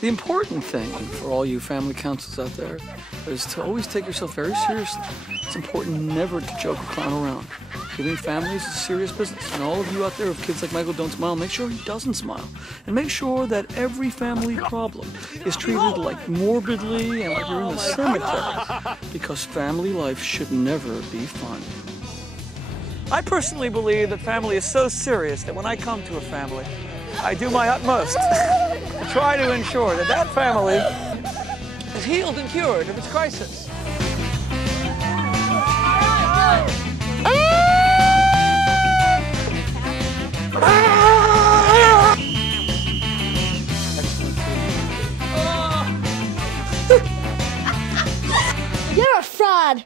The important thing for all you family counselors out there is to always take yourself very seriously. It's important never to joke or clown around. Giving families is serious business. And all of you out there with kids like Michael don't smile, make sure he doesn't smile. And make sure that every family problem is treated like morbidly and like you're in the cemetery. Because family life should never be fun. I personally believe that family is so serious that when I come to a family, I do my utmost to try to ensure that that family is healed and cured of its crisis. You're a fraud.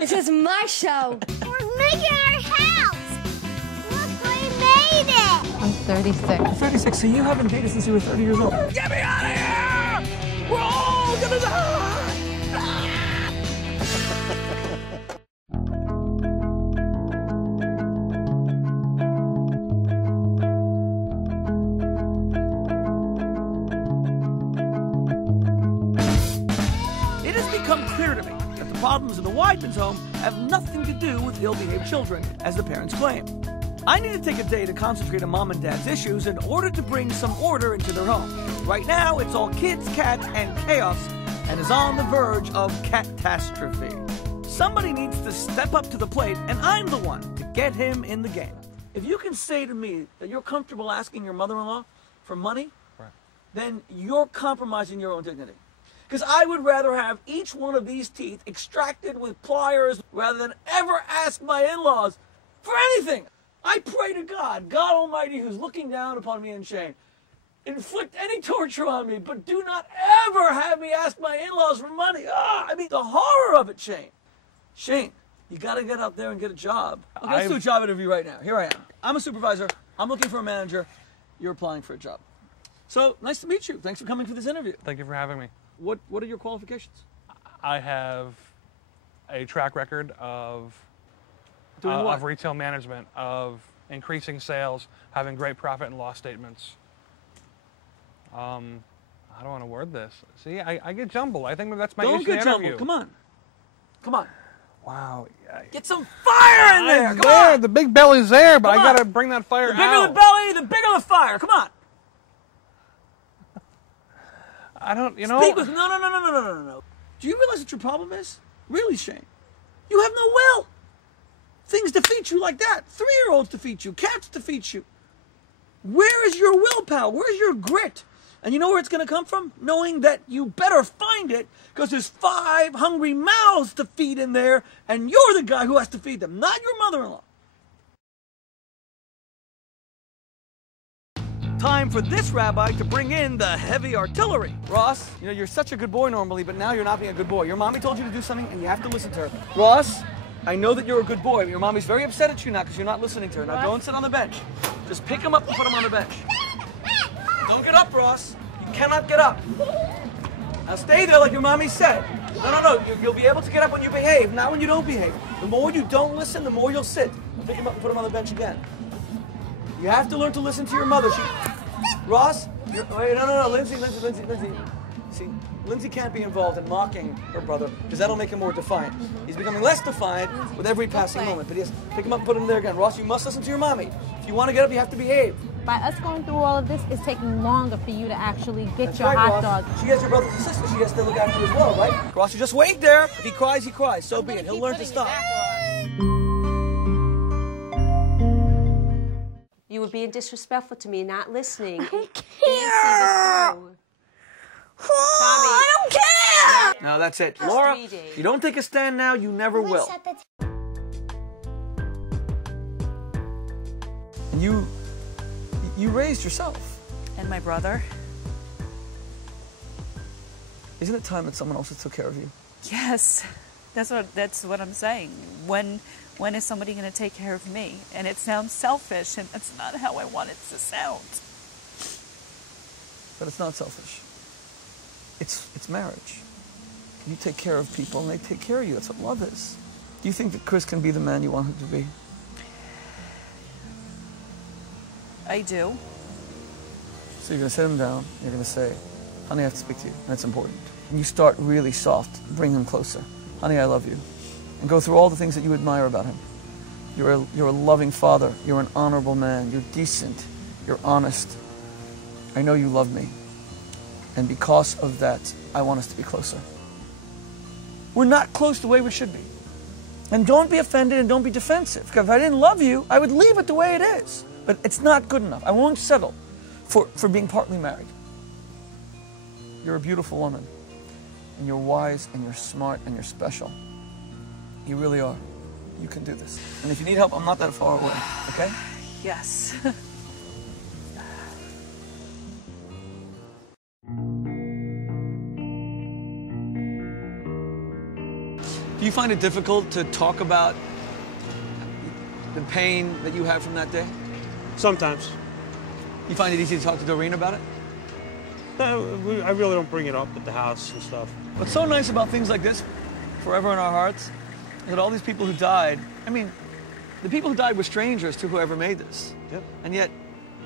This is my show. We're making our house. Look, we made it. I'm 36. 36, so you haven't dated since you were 30 years old. Get me out of here! We're all gonna die! It has become clear to me that the problems in the Weidman's home have nothing to do with ill-behaved children, as the parents claim. I need to take a day to concentrate on mom and dad's issues in order to bring some order into their home. Right now, it's all kids, cats, and chaos, and is on the verge of catastrophe. Somebody needs to step up to the plate, and I'm the one to get him in the game. If you can say to me that you're comfortable asking your mother-in-law for money, then you're compromising your own dignity. Because I would rather have each one of these teeth extracted with pliers rather than ever ask my in-laws for anything. I pray to God, God Almighty, who's looking down upon me and Shane, inflict any torture on me, but do not ever have me ask my in-laws for money. I mean, the horror of it, Shane. Shane, you got to get out there and get a job. Okay, let's do a job interview right now. Here I am. I'm a supervisor. I'm looking for a manager. You're applying for a job. So, nice to meet you. Thanks for coming for this interview. Thank you for having me. What are your qualifications? I have a track record of retail management, of increasing sales, having great profit and loss statements. How do I want to word this? See, I get jumbled. I think that's my issue in the interview. Don't get jumbled. Come on. Come on. Wow. Get some fire in there. Come on. The big belly's there, but I got to bring that fire out. The bigger the belly, the bigger the fire. Come on. I don't, you know. Speak with, no. Do you realize what your problem is? Really, Shane? You have no will. Things defeat you like that. 3-year-olds defeat you. Cats defeat you. Where is your willpower? Where's your grit? And you know where it's going to come from? Knowing that you better find it because there's 5 hungry mouths to feed in there, and you're the guy who has to feed them, not your mother-in-law. Time for this rabbi to bring in the heavy artillery. Ross, you know, you're such a good boy normally, but now you're not being a good boy. Your mommy told you to do something, and you have to listen to her. Ross, I know that you're a good boy, but your mommy's very upset at you now because you're not listening to her. Now go and sit on the bench. Just pick him up and put him on the bench. Don't get up, Ross. You cannot get up. Now stay there like your mommy said. No. You'll be able to get up when you behave, not when you don't behave. The more you don't listen, the more you'll sit. Pick him up and put him on the bench again. You have to learn to listen to your mother. Ross, wait, no, Lindsay. See, Lindsay can't be involved in mocking her brother because that'll make him more defiant. He's becoming less defiant with every passing moment. But yes, pick him up and put him there again. Ross, you must listen to your mommy. If you want to get up, you have to behave. By us going through all of this, it's taking longer for you to actually get That's your right, hot Ross. dog. She has your brothers and sisters she has to look after as well, right? Ross, you just wait there. If he cries, he cries. So be it. He'll learn to stop. You were being disrespectful to me, not listening. I don't care. Tommy. I don't care. No, that's it. Laura, if you don't take a stand now, you never will. You raised yourself. And my brother. Isn't it time that someone else took care of you? Yes, that's what I'm saying. When is somebody going to take care of me? And it sounds selfish, and that's not how I want it to sound. But it's not selfish. It's marriage. You take care of people, and they take care of you. That's what love is. Do you think that Chris can be the man you want him to be? I do. So you're going to sit him down. You're going to say, honey, I have to speak to you, and it's important. And you start really soft, bring him closer. Honey, I love you. And go through all the things that you admire about him. You're a loving father. You're an honorable man. You're decent. You're honest. I know you love me. And because of that, I want us to be closer. We're not close the way we should be. And don't be offended and don't be defensive. Because if I didn't love you, I would leave it the way it is. But it's not good enough. I won't settle for being partly married. You're a beautiful woman. And you're wise and you're smart and you're special. You really are. You can do this. And if you need help, I'm not that far away, okay? Yes. Do you find it difficult to talk about the pain that you have from that day? Sometimes. You find it easy to talk to Doreen about it? No, I really don't bring it up at the house and stuff. What's so nice about things like this, forever in our hearts, is that all these people who died, I mean, the people who died were strangers to whoever made this. Yep. And yet,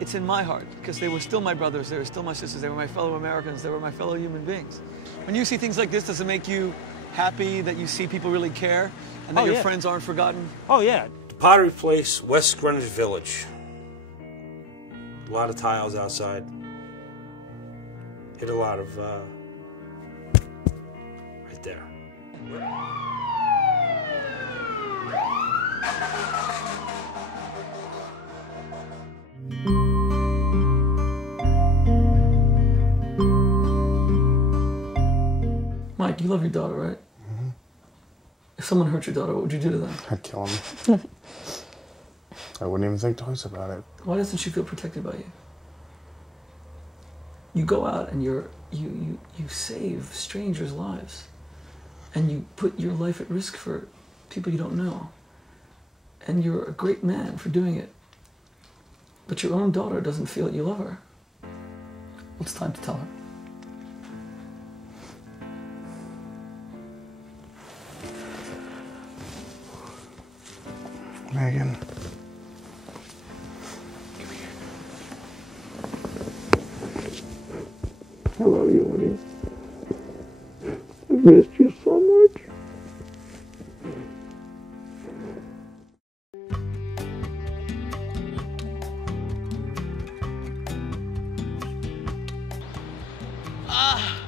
it's in my heart, because they were still my brothers, they were still my sisters, they were my fellow Americans, they were my fellow human beings. When you see things like this, does it make you happy that you see people really care and that your friends aren't forgotten? Oh, yeah. The Pottery Place, West Greenwich Village. A lot of tiles outside. Hit a lot of, right there. Mike, you love your daughter, right? Mm-hmm. If someone hurt your daughter, what would you do to them? I'd kill him. I wouldn't even think twice about it. Why doesn't she feel protected by you? You go out and you save strangers' lives. And you put your life at risk for people you don't know. And you're a great man for doing it. But your own daughter doesn't feel that you love her. Well, it's time to tell her. Megan. I love you, honey. I missed you so much.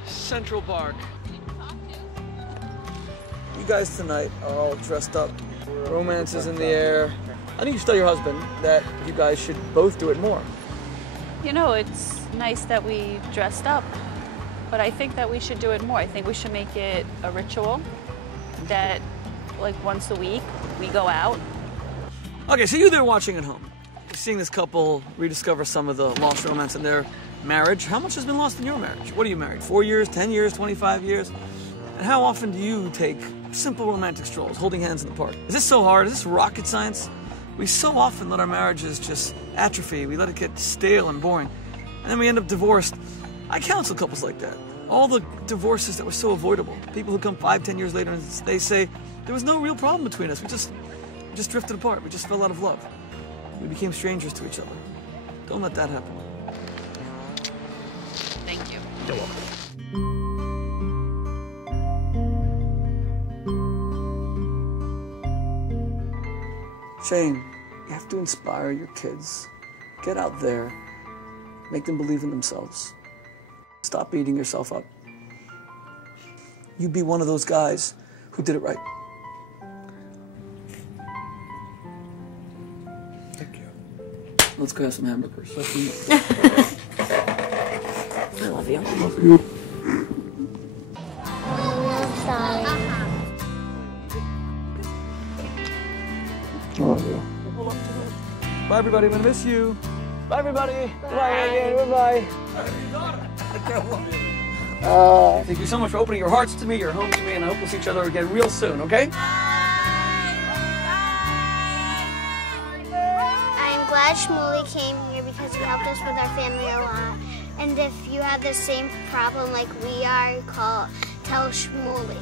Central Park. You guys tonight are all dressed up. Romance is in the air. I think you should tell your husband that you guys should both do it more. You know, it's nice that we dressed up, but I think that we should do it more. I think we should make it a ritual that, like, once a week, we go out. Okay, so you there watching at home, seeing this couple rediscover some of the lost romance in their marriage. How much has been lost in your marriage? What are you married? 4 years, 10 years, 25 years? And how often do you take simple romantic strolls, holding hands in the park? Is this so hard? Is this rocket science? We so often let our marriages just atrophy. We let it get stale and boring. And then we end up divorced. I counsel couples like that. All the divorces that were so avoidable. People who come 5, 10 years later and they say, there was no real problem between us. We just drifted apart. We just fell out of love. We became strangers to each other. Don't let that happen. Thank you. You're welcome. Shane, you have to inspire your kids. Get out there. Make them believe in themselves. Stop beating yourself up. You be one of those guys who did it right. Thank you. Let's go have some hamburgers. Let's eat. I love you. I love you. Sorry. I love you. Bye, everybody. I'm gonna miss you. Bye, everybody. Bye again. Bye. Thank you so much for opening your hearts to me, your home to me, and I hope we'll see each other again real soon, okay? I'm glad Shmuley came here because he helped us with our family a lot. And if you have the same problem like we are, tell Shmuley.